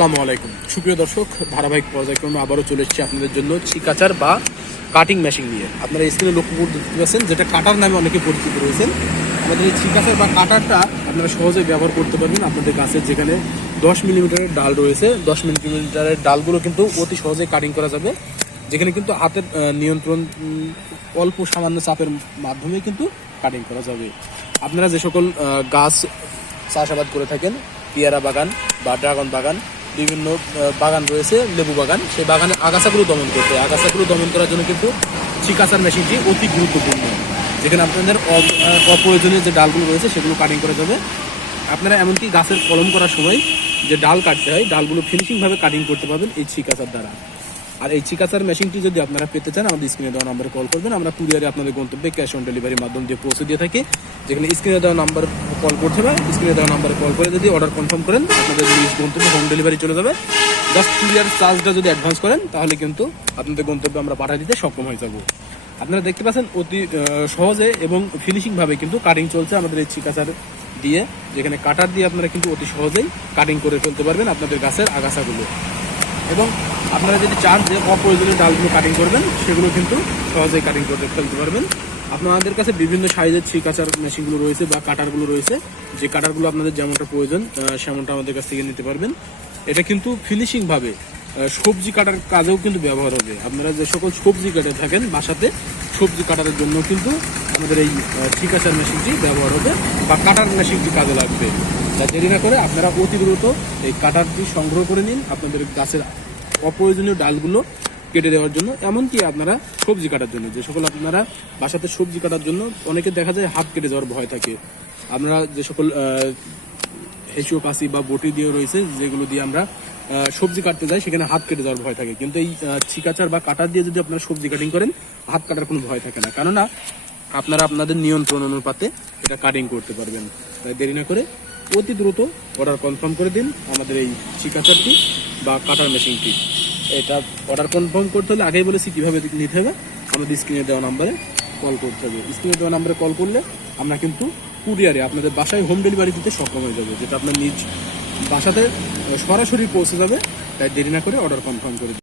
আসসালামু আলাইকুম। সুপ্রিয় দর্শক, ধারাবাহিক পর্যায়ক্রমে আবারও চলে এসেছি আপনাদের জন্য চিকাচার বা কাটিং মেশিন নিয়ে। আপনারা স্ক্রিনে লক্ষ্য করতে পারছেন যেটা কাটার নামে অনেকে পরিচিত রয়েছেন। আমাদের এই চিকাচার বা কাটারটা আপনারা সহজে ব্যবহার করতে পারবেন আপনাদের গাছের যেখানে দশ মিলিমিটারের ডাল রয়েছে। দশ মিলিমিটারের ডালগুলো কিন্তু অতি সহজে কাটিং করা যাবে। যেখানে কিন্তু হাতের নিয়ন্ত্রণ অল্প সামান্য চাপের মাধ্যমে কিন্তু কাটিং করা যাবে। আপনারা যে সকল গাছ চাষাবাদ করে থাকেন, পেয়ারা বাগান বা ড্রাগন বাগান বিভিন্ন বাগান রয়েছে, লেবু বাগান। সেই বাগানের আগাছাগুলো দমন করতে। আগাছাগুলো দমন করার জন্য কিন্তু চিকাচার মেশিনটি অতি গুরুত্বপূর্ণ। যেখানে আপনাদের অপ্রয়োজনীয় যে ডালগুলো রয়েছে, সেগুলো কাটিং করা যাবে। আপনারা এমনকি গাছের কলম করার সময় যে ডাল কাটতে হয়, ডালগুলো ফিনিশিংভাবে কাটিং করতে পারবেন এই চিকাচার দ্বারা। আর এই চিকাচার মেশিনটি যদি আপনারা পেতে চান, আমাদের স্ক্রিনে দেওয়া নাম্বারে কল করবেন। আমরা কুরিয়ারে আপনাদের গন্তব্যে ক্যাশ অন ডেলিভারির মাধ্যম দিয়ে পৌঁছে দিয়ে থাকি। যেখানে স্ক্রিনে দেওয়া নাম্বার কল করতে হবে স্ক্রিনে দেওয়া নাম্বারে কল করে যদি অর্ডার কনফার্ম করেন, আপনাদের গন্তব্যে হোম ডেলিভারি চলে যাবে। জাস্ট কুরিয়ার চার্জটা যদি অ্যাডভান্স করেন, তাহলে কিন্তু আপনাদের গন্তব্যে আমরা পাঠিয়ে দিতে সক্ষম হয়ে যাব। আপনারা দেখতে পাচ্ছেন অতি সহজে এবং ফিনিশিংভাবে কিন্তু কাটিং চলছে আমাদের এই চিকাচার দিয়ে। যেখানে কাটার দিয়ে আপনারা কিন্তু অতি সহজেই কাটিং করে ফেলতে পারবেন আপনাদের গাছের আগাছাগুলো। এবং আপনারা যদি চান যে অপ্রয়োজনীয় ডালগুলো কাটিং করবেন, সেগুলো কিন্তু সহজেই কাটিং করে ফেলতে পারবেন। আপনাদের কাছে বিভিন্ন সাইজের ছিকাচার মেশিনগুলো রয়েছে বা কাটারগুলো রয়েছে। যে কাটারগুলো আপনাদের যেমনটা প্রয়োজন সেমনটা আমাদের কাছ থেকে নিতে পারবেন। এটা কিন্তু ফিনিশিংভাবে সবজি কাটার কাজেও কিন্তু ব্যবহার হবে। আপনারা যে সকল সবজি কাটে থাকেন বাসাতে, সবজি কাটার জন্য কিন্তু আমাদের এই ঠিকাচার মেশিনটি ব্যবহার হবে বা কাটার মেশিনটি কাজে লাগবে। তাই দেরি না করে আপনারা অতি দ্রুত এই কাটারটি সংগ্রহ করে নিন আপনাদের গাছের অপ্রয়োজনীয় ডালগুলো কেটে দেওয়ার জন্য, এমনকি আপনারা সবজি কাটার জন্য। যে সকল আপনারা বাসাতে সবজি কাটার জন্য অনেকে দেখা যায় হাত কেটে যাওয়ার ভয় থাকে। আমরা যে সকল হেসিও কাশি বা বটি দিয়ে রয়েছে, যেগুলো দিয়ে আমরা সবজি কাটতে যাই, সেখানে হাত কেটে যাওয়ার ভয় থাকে। কিন্তু এই ছিকাচার বা কাটার দিয়ে যদি আপনারা সবজি কাটিং করেন, হাত কাটার কোনো ভয় থাকে না। কেননা আপনারা আপনাদের নিয়ন্ত্রণ অনুপাতে এটা কাটিং করতে পারবেন। তাই দেরি না করে অতি দ্রুত অর্ডার কনফার্ম করে দিন আমাদের এই চিকাচারটি বা কাটার মেশিনটি এটা অর্ডার কনফার্ম করতে হলে আগেই বলেছি কীভাবে নিতে হবে। আমাদের স্ক্রিনে দেওয়া নাম্বারে কল করতে হবে। স্ক্রিনে দেওয়া নাম্বারে কল করলে আমরা কিন্তু কুরিয়ারে আপনাদের বাসায় হোম ডেলিভারি দিতে সক্ষম হয়ে যাবে, যেটা আপনার নিজ বাসাতে সরাসরি পৌঁছে যাবে। তাই দেরি না করে অর্ডার কনফার্ম করে দিন।